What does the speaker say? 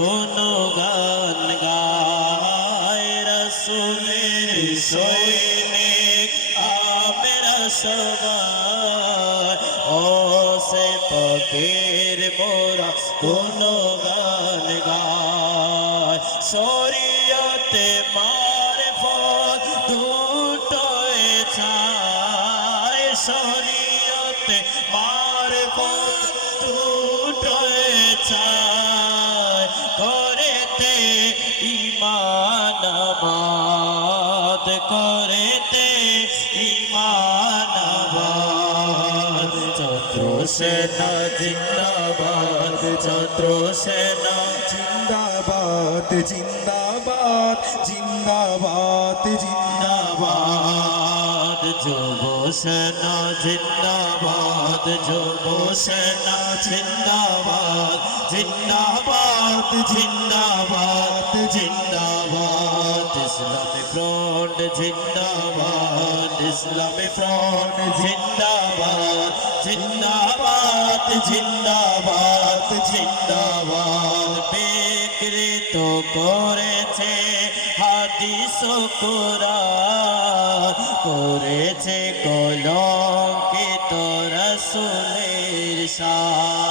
কোনো গান গায় রসুলের সৈনিক আমরা সবাই ও সে পকের মোরা কোনো গান গায় শরীয়তে মারফত দুটোয় চায় শরীয়তে মারফত দুটোয় চায় করেতে ঈমানাবাদ করেতে ঈমানাবাদ চন্দ্রসেনা জিন্দাবাদ চন্দ্রসেনা জিন্দাবাদ জিন্দাবাদ জিন্দাবাদ জিন্দাবাদ যুবসেনা জিন্দাবাদ যুবসেনা জিন্দাবাদ জিন্দাবাদ জিন্দাবাদ জিন্দাবাদ ইসলামী ফ্রন্ট জিন্দাবাদ ইসলামী ফ্রন্ট জিন্দাবাদ জিন্দাবাদ জিন্দাবাদ জিন্দাবাদ বিকৃত করেছে হাদিস ও কুরআন করেছে কলঙ্কিত রাসূলের শান